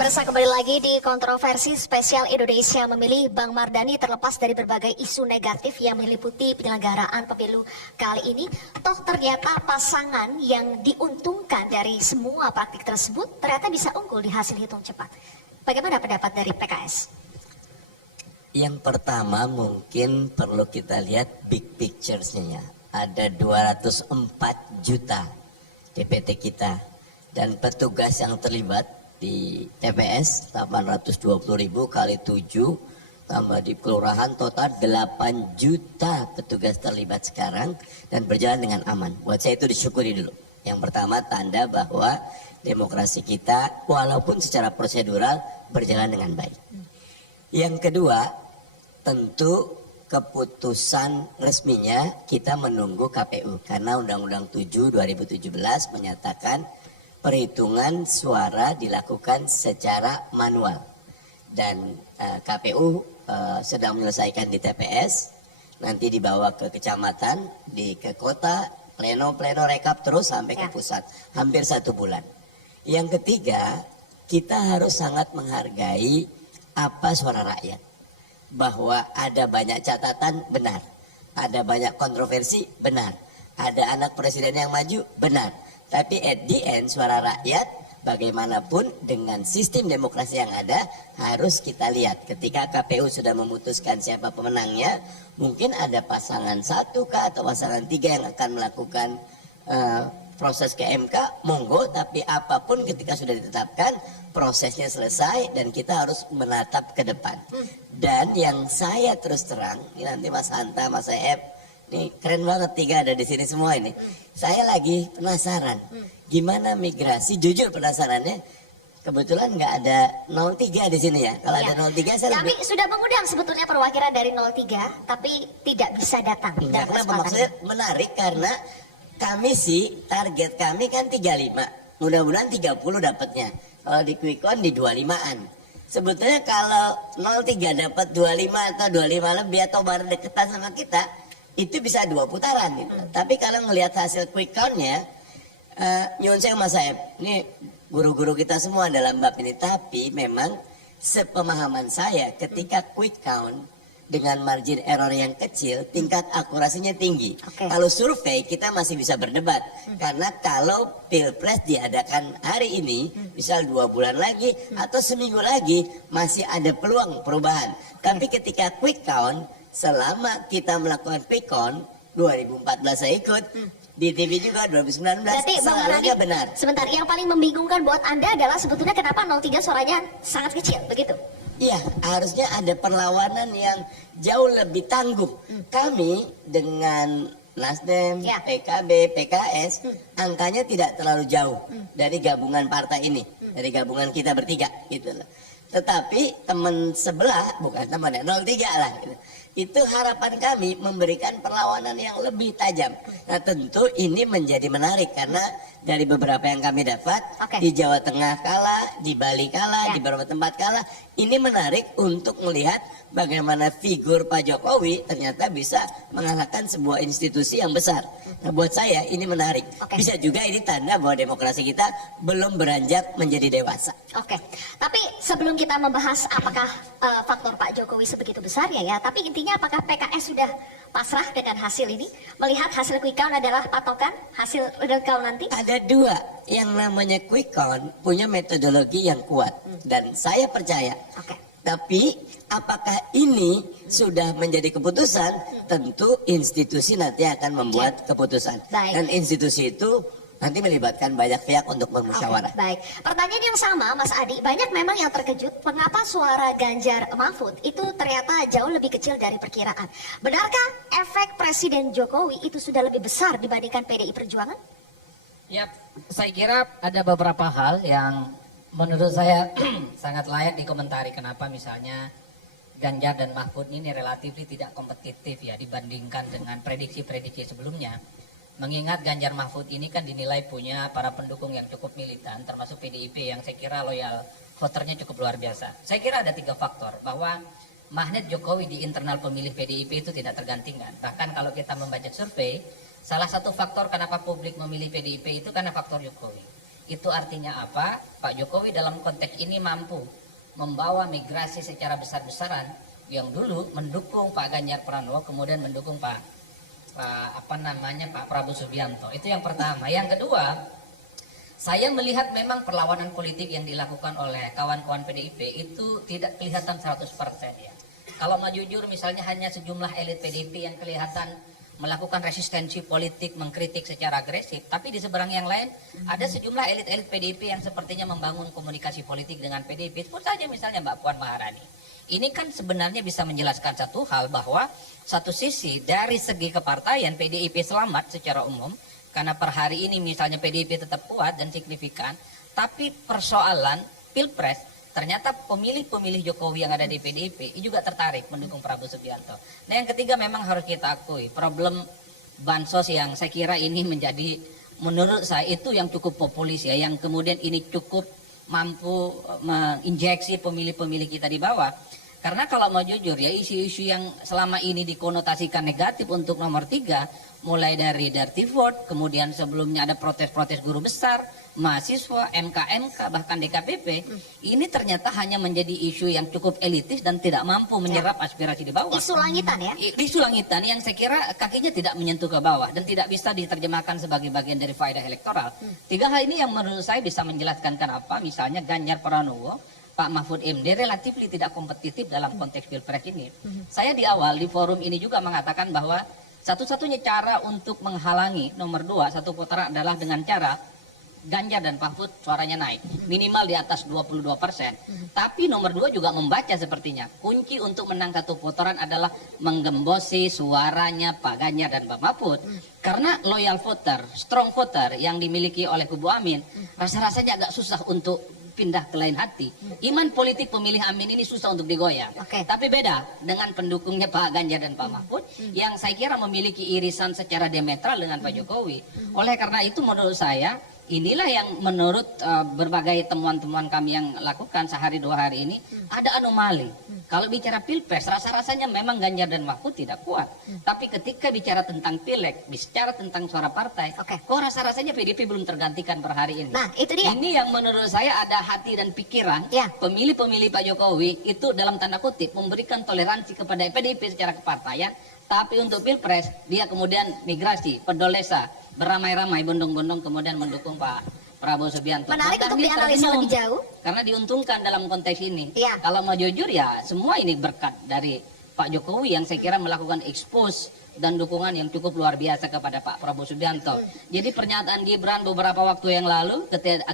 Pemirsa, kembali lagi di kontroversi spesial Indonesia memilih. Bang Mardhani, terlepas dari berbagai isu negatif yang meliputi penyelenggaraan pemilu kali ini, toh ternyata pasangan yang diuntungkan dari semua praktik tersebut ternyata bisa unggul di hasil hitung cepat. Bagaimana pendapat dari PKS? Yang pertama mungkin perlu kita lihat big pictures-nya. Ada 204 juta DPT kita dan petugas yang terlibat di TPS 820.000 kali 7 tambah di kelurahan total 8 juta petugas terlibat sekarang dan berjalan dengan aman. Buat saya itu disyukuri dulu. Yang pertama tanda bahwa demokrasi kita walaupun secara prosedural berjalan dengan baik. Yang kedua tentu keputusan resminya kita menunggu KPU karena Undang-Undang 7 2017 menyatakan perhitungan suara dilakukan secara manual dan KPU sedang menyelesaikan di TPS, nanti dibawa ke kecamatan, ke kota, pleno rekap terus sampai ke pusat, hampir 1 bulan. Yang ketiga, kita harus sangat menghargai apa suara rakyat, bahwa ada banyak catatan benar, ada banyak kontroversi benar, ada anak presiden yang maju benar. Tapi at the end suara rakyat bagaimanapun dengan sistem demokrasi yang ada harus kita lihat. Ketika KPU sudah memutuskan siapa pemenangnya, mungkin ada pasangan 1 atau pasangan 3 yang akan melakukan proses ke MK, monggo. Tapi apapun ketika sudah ditetapkan prosesnya selesai dan kita harus menatap ke depan. Dan yang saya terus terang, ini nanti Mas Hanta, Mas Ep, nih keren banget 3 ada di sini semua ini. Saya lagi penasaran gimana migrasi, jujur penasarannya. Kebetulan nggak ada 03 di sini ya. Kalau ada 03 saya kami sudah mengundang sebetulnya perwakilan dari 03 tapi tidak bisa datang. Karena maksudnya menarik karena kami sih target kami kan 35. Mudah-mudahan 30 dapatnya. Kalau di quick count di 25-an. Sebetulnya kalau 03 dapat 25 atau 25 lebih atau baru deketan sama kita, itu bisa 2 putaran gitu. Tapi kalau ngelihat hasil quick count-nya, nyuwun sewu Mas Saeb, ini guru-guru kita semua dalam bab ini. Tapi memang sepemahaman saya ketika quick count dengan margin error yang kecil, tingkat akurasinya tinggi. Kalau survei kita masih bisa berdebat. Karena kalau pilpres diadakan hari ini, misal 2 bulan lagi atau seminggu lagi, masih ada peluang perubahan. Tapi ketika quick count, selama kita melakukan quick count, 2014 saya ikut, di TV juga 2019, berarti selalunya benar. Sebentar, yang paling membingungkan buat Anda adalah sebetulnya kenapa 03 suaranya sangat kecil, begitu? Iya, harusnya ada perlawanan yang jauh lebih tangguh. Kami dengan Nasdem, PKB, PKS, angkanya tidak terlalu jauh dari gabungan partai ini, dari gabungan kita bertiga, gitu loh. Tetapi teman sebelah, bukan teman ya, 03 lah gitu. Itu harapan kami memberikan perlawanan yang lebih tajam. Nah tentu ini menjadi menarik karena dari beberapa yang kami dapat, di Jawa Tengah kalah, di Bali kalah, di beberapa tempat kalah. Ini menarik untuk melihat bagaimana figur Pak Jokowi ternyata bisa mengalahkan sebuah institusi yang besar. Nah buat saya ini menarik. Bisa juga ini tanda bahwa demokrasi kita belum beranjak menjadi dewasa. Tapi sebelum kita membahas apakah faktor Pak Jokowi sebegitu besar ya, tapi intinya apakah PKS sudah pasrah dengan hasil ini? Melihat hasil quick count adalah patokan hasil real count nanti? Ada 2, yang namanya quick count punya metodologi yang kuat dan saya percaya. Tapi apakah ini sudah menjadi keputusan? Tentu institusi nanti akan membuat keputusan. Dan institusi itu nanti melibatkan banyak pihak untuk bermusyawarah. Baik, pertanyaan yang sama Mas Adi, banyak memang yang terkejut mengapa suara Ganjar Mahfud itu ternyata jauh lebih kecil dari perkiraan. Benarkah efek Presiden Jokowi itu sudah lebih besar dibandingkan PDI Perjuangan? Ya, saya kira ada beberapa hal yang menurut saya sangat layak dikomentari. Kenapa misalnya Ganjar dan Mahfud ini relatif tidak kompetitif ya dibandingkan dengan prediksi-prediksi sebelumnya. Mengingat Ganjar Mahfud ini kan dinilai punya para pendukung yang cukup militan, termasuk PDIP yang saya kira loyal voternya cukup luar biasa. Saya kira ada 3 faktor bahwa magnet Jokowi di internal pemilih PDIP itu tidak tergantikan. Bahkan kalau kita membaca survei, salah satu faktor kenapa publik memilih PDIP itu karena faktor Jokowi. Itu artinya apa? Pak Jokowi dalam konteks ini mampu membawa migrasi secara besar-besaran yang dulu mendukung Pak Ganjar Pranowo, kemudian mendukung Pak Prabowo Subianto. Itu yang pertama. Yang kedua, saya melihat memang perlawanan politik yang dilakukan oleh kawan-kawan PDIP itu tidak kelihatan 100% ya. Kalau mau jujur misalnya hanya sejumlah elit PDIP yang kelihatan melakukan resistensi politik, mengkritik secara agresif, tapi di seberang yang lain ada sejumlah elit-elit PDIP yang sepertinya membangun komunikasi politik dengan PDIP. Sebut saja misalnya Mbak Puan Maharani. Ini kan sebenarnya bisa menjelaskan satu hal, bahwa satu sisi dari segi kepartaian PDIP selamat secara umum, karena per hari ini misalnya PDIP tetap kuat dan signifikan, tapi persoalan Pilpres ternyata pemilih-pemilih Jokowi yang ada di PDIP juga tertarik mendukung Prabowo Subianto. Nah yang ketiga memang harus kita akui problem bansos yang saya kira ini menjadi, menurut saya itu yang cukup populis ya, yang kemudian ini cukup mampu menginjeksi pemilih-pemilih kita di bawah. Karena kalau mau jujur ya, isu-isu yang selama ini dikonotasikan negatif untuk nomor 3, mulai dari Dirty Vote, kemudian sebelumnya ada protes-protes guru besar, mahasiswa, MK, bahkan DKPP, ini ternyata hanya menjadi isu yang cukup elitis dan tidak mampu menyerap aspirasi di bawah. Isu langitan ya? Isu langitan yang saya kira kakinya tidak menyentuh ke bawah dan tidak bisa diterjemahkan sebagai bagian dari faedah elektoral. 3 hal ini yang menurut saya bisa menjelaskan kenapa misalnya Ganjar Pranowo, Pak Mahfud MD relatif tidak kompetitif dalam konteks Pilpres ini. Saya di awal di forum ini juga mengatakan bahwa satu-satunya cara untuk menghalangi nomor 2 satu putaran adalah dengan cara Ganjar dan Mahfud suaranya naik minimal di atas 22%. Tapi nomor 2 juga membaca sepertinya kunci untuk menang satu putaran adalah menggembosi suaranya Pak Ganjar dan Pak Mahfud. Karena loyal voter, strong voter yang dimiliki oleh kubu Amin, rasa-rasanya agak susah untuk pindah ke lain hati. Iman politik pemilih Amin ini susah untuk digoyang. Tapi beda dengan pendukungnya Pak Ganjar dan Pak Mahfud yang saya kira memiliki irisan secara diametral dengan Pak Jokowi. Oleh karena itu menurut saya inilah yang menurut berbagai temuan-temuan kami yang lakukan sehari 2 hari ini ada anomali. Kalau bicara Pilpres rasa-rasanya memang Ganjar dan Mahfud tidak kuat. Tapi ketika bicara tentang Pileg, bicara tentang suara partai, kok rasa-rasanya PDIP belum tergantikan per hari ini. Nah, itu dia. Ini yang menurut saya ada hati dan pikiran pemilih-pemilih Pak Jokowi itu dalam tanda kutip memberikan toleransi kepada PDIP secara kepartaian, tapi untuk Pilpres dia kemudian migrasi, pedolesa, beramai-ramai, bondong-bondong kemudian mendukung Pak Prabowo Subianto. Menarik untuk dianalisa lebih jauh. Karena diuntungkan dalam konteks ini. Iya. Kalau mau jujur ya semua ini berkat dari Pak Jokowi yang saya kira melakukan expose dan dukungan yang cukup luar biasa kepada Pak Prabowo Subianto. Jadi pernyataan Gibran beberapa waktu yang lalu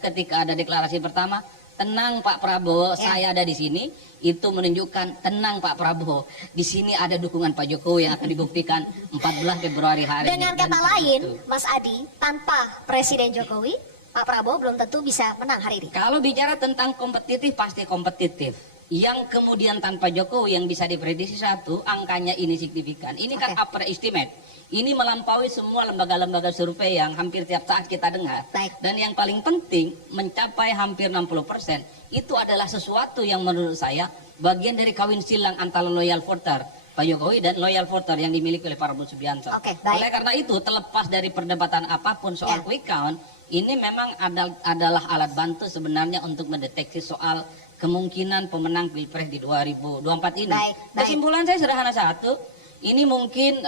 ketika ada deklarasi pertama, tenang Pak Prabowo, saya ada di sini, itu menunjukkan tenang Pak Prabowo. Di sini ada dukungan Pak Jokowi yang akan dibuktikan 14 Februari hari ini. Dengan kata lain, Mas Adi, tanpa Presiden Jokowi, Pak Prabowo belum tentu bisa menang hari ini. Kalau bicara tentang kompetitif, pasti kompetitif. Yang kemudian tanpa Jokowi yang bisa diprediksi satu, angkanya ini signifikan. Ini kan upper estimate. Ini melampaui semua lembaga-lembaga survei yang hampir tiap saat kita dengar. Dan yang paling penting, mencapai hampir 60%, itu adalah sesuatu yang menurut saya bagian dari kawin silang antara loyal voter Pak Jokowi dan loyal voter yang dimiliki oleh Prabowo Subianto. Oleh karena itu, terlepas dari perdebatan apapun soal quick count, ini memang adalah alat bantu sebenarnya untuk mendeteksi soal kemungkinan pemenang Pilpres di 2024 ini. Kesimpulan saya sederhana satu, ini mungkin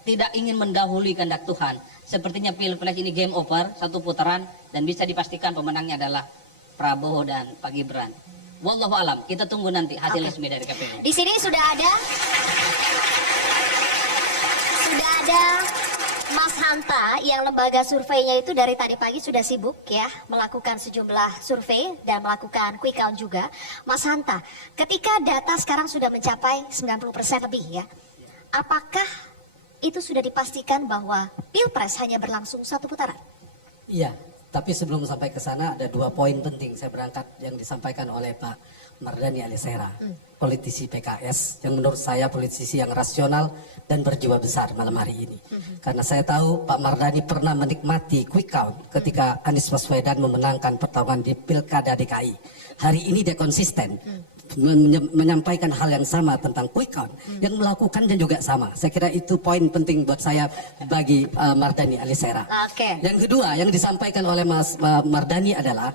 tidak ingin mendahului kehendak Tuhan. Sepertinya Pilpres ini game over, satu putaran, dan bisa dipastikan pemenangnya adalah Prabowo dan Pak Gibran. Wallahu alam, kita tunggu nanti hasil resmi dari KPU. Di sini sudah ada Mas Hanta yang lembaga surveinya itu dari tadi pagi sudah sibuk ya melakukan sejumlah survei dan melakukan quick count juga. Mas Hanta, ketika data sekarang sudah mencapai 90% lebih ya, apakah itu sudah dipastikan bahwa Pilpres hanya berlangsung satu putaran? Iya, tapi sebelum sampai ke sana ada 2 poin penting saya berangkat yang disampaikan oleh Pak Mardhani Alisera, politisi PKS yang menurut saya politisi yang rasional dan berjiwa besar malam hari ini. Karena saya tahu Pak Mardhani pernah menikmati quick count ketika Anies Baswedan memenangkan pertarungan di Pilkada DKI. Hari ini dia konsisten menyampaikan hal yang sama tentang quick count, yang melakukannya juga sama. Saya kira itu poin penting buat saya bagi Mardani Alisera. Oke. Yang kedua yang disampaikan oleh Mas Mardani adalah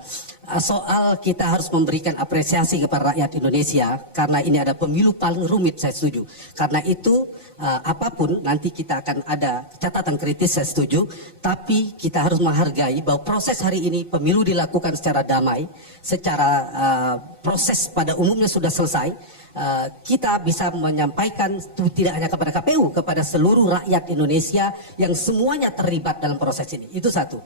soal kita harus memberikan apresiasi kepada rakyat Indonesia karena ini ada pemilu paling rumit, saya setuju. Karena itu apapun nanti kita akan ada catatan kritis, saya setuju. Tapi kita harus menghargai bahwa proses hari ini pemilu dilakukan secara damai, secara proses pada umumnya sudah selesai. Kita bisa menyampaikan tidak hanya kepada KPU, kepada seluruh rakyat Indonesia yang semuanya terlibat dalam proses ini. Itu satu.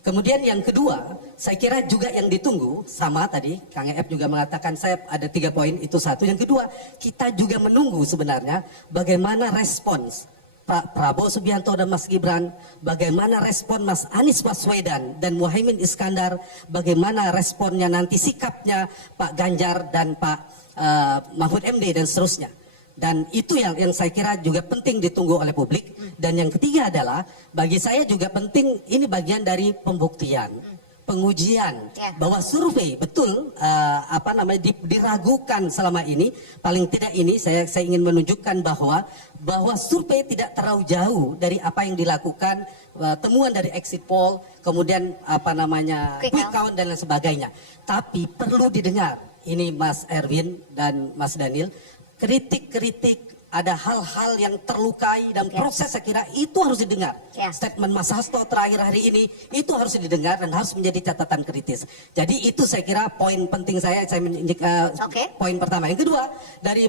Kemudian yang kedua, saya kira juga yang ditunggu, sama tadi Kang EF juga mengatakan saya ada 3 poin, itu satu. Yang kedua, kita juga menunggu sebenarnya bagaimana respons Pak Prabowo Subianto dan Mas Gibran, bagaimana respon Mas Anies Baswedan dan Muhaimin Iskandar, bagaimana responnya nanti sikapnya Pak Ganjar dan Pak Mahfud MD dan seterusnya. Dan itu yang saya kira juga penting ditunggu oleh publik. Dan yang ketiga adalah bagi saya juga penting, ini bagian dari pembuktian, pengujian bahwa survei betul diragukan selama ini. Paling tidak ini saya ingin menunjukkan bahwa survei tidak terlalu jauh dari apa yang dilakukan, temuan dari exit poll, kemudian quick count dan lain sebagainya. Tapi perlu didengar ini Mas Erwin dan Mas Daniel, kritik-kritik, ada hal-hal yang terlukai dan proses, saya kira itu harus didengar. Statement Mas Hasto terakhir hari ini itu harus didengar dan harus menjadi catatan kritis. Jadi itu saya kira poin penting saya poin pertama. Yang kedua dari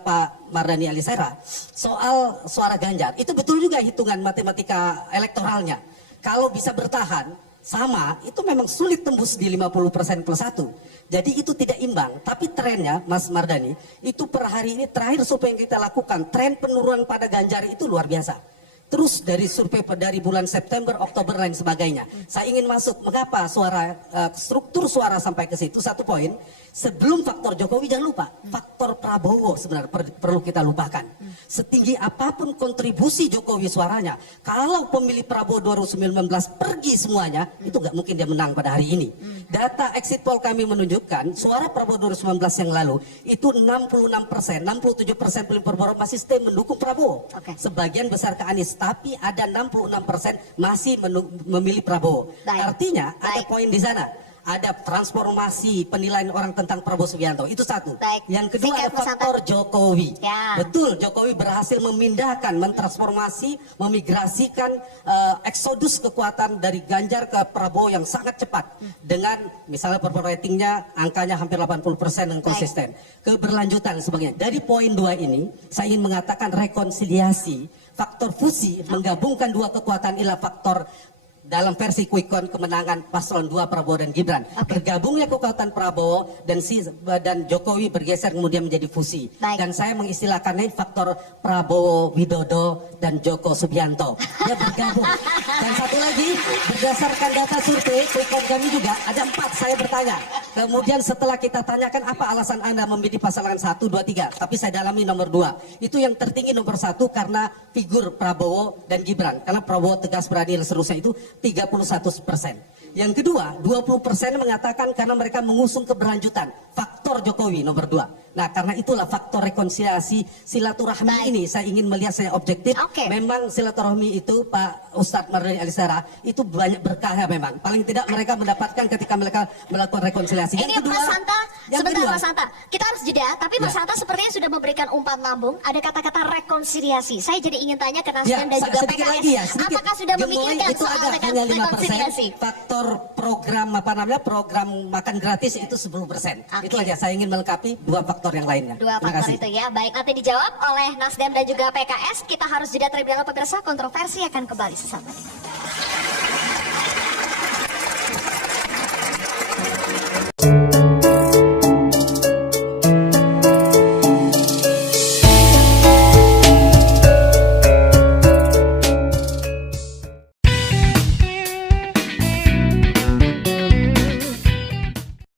Pak Mardani Alisera soal suara Ganjar, itu betul juga hitungan matematika elektoralnya. Kalau bisa bertahan sama, itu memang sulit tembus di 50% plus 1. Jadi itu tidak imbang. Tapi trennya Mas Mardani, itu per hari ini terakhir survei yang kita lakukan, tren penurunan pada Ganjar itu luar biasa. Terus dari survei dari bulan September, Oktober dan sebagainya. Saya ingin masuk, mengapa struktur suara sampai ke situ, satu poin. Sebelum faktor Jokowi, jangan lupa, faktor Prabowo sebenarnya perlu kita lupakan. Setinggi apapun kontribusi Jokowi suaranya, kalau pemilih Prabowo 2019 pergi semuanya, itu nggak mungkin dia menang pada hari ini. Data exit poll kami menunjukkan, suara Prabowo 2019 yang lalu, itu 66%, 67% pemilih Prabowo masih stay mendukung Prabowo. Sebagian besar ke Anies, tapi ada 66% masih memilih Prabowo. Artinya ada poin di sana. Ada transformasi penilaian orang tentang Prabowo Subianto, itu satu. Yang kedua ada faktor Jokowi. Betul, Jokowi berhasil memindahkan, mentransformasi, memigrasikan eksodus kekuatan dari Ganjar ke Prabowo yang sangat cepat. Dengan misalnya approval ratingnya angkanya hampir 80% yang konsisten. Keberlanjutan sebagainya. Dari poin 2 ini, saya ingin mengatakan rekonsiliasi, faktor fusi, menggabungkan dua kekuatan inilah faktor dalam versi quick count kemenangan paslon 2 Prabowo dan Gibran. Bergabungnya kekuatan Prabowo dan Jokowi bergeser kemudian menjadi fusi. Dan saya mengistilahkannya faktor Prabowo Widodo dan Joko Subianto. Dia bergabung. Dan satu lagi, berdasarkan data survei quick count kami juga ada 4, saya bertanya. Kemudian setelah kita tanyakan apa alasan Anda memilih pasangan 1, 2, 3. Tapi saya dalami nomor 2. Itu yang tertinggi nomor 1 karena figur Prabowo dan Gibran. Karena Prabowo tegas, berani dan seterusnya itu 31%. Yang kedua, 20% mengatakan karena mereka mengusung keberlanjutan. Faktor Jokowi nomor 2. Nah, karena itulah faktor rekonsiliasi silaturahmi ini saya ingin melihat, saya objektif. Memang silaturahmi itu Pak Ustadz Mardani Alisera itu banyak berkahnya memang. Paling tidak mereka mendapatkan ketika mereka melakukan rekonsiliasi. Ini Mas Hanta, sebentar Mas Hanta. Kita harus jeda, tapi Mas Hanta sepertinya sudah memberikan umpan lambung. Ada kata-kata rekonsiliasi. Saya jadi ingin tanya ke Nasdem dan juga PKS. Apakah sudah memikirkan soal rekonsiliasi? Faktor program program makan gratis itu 10%. Itu aja saya ingin melengkapi dua faktor yang lainnya. Dua faktor itu ya. Baik, nanti dijawab oleh Nasdem dan juga PKS. Kita harus jeda terlebih dahulu pemirsa, kontroversi akan kembali sesaat lagi.